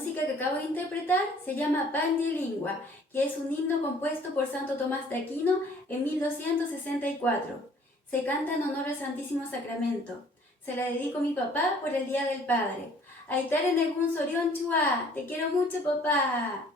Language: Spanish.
música que acabo de interpretar se llama Pange Lingua, que es un himno compuesto por Santo Tomás de Aquino en 1264. Se canta en honor al Santísimo Sacramento. Se la dedico a mi papá por el Día del Padre. Aitaren egun sorion chua, te quiero mucho, papá.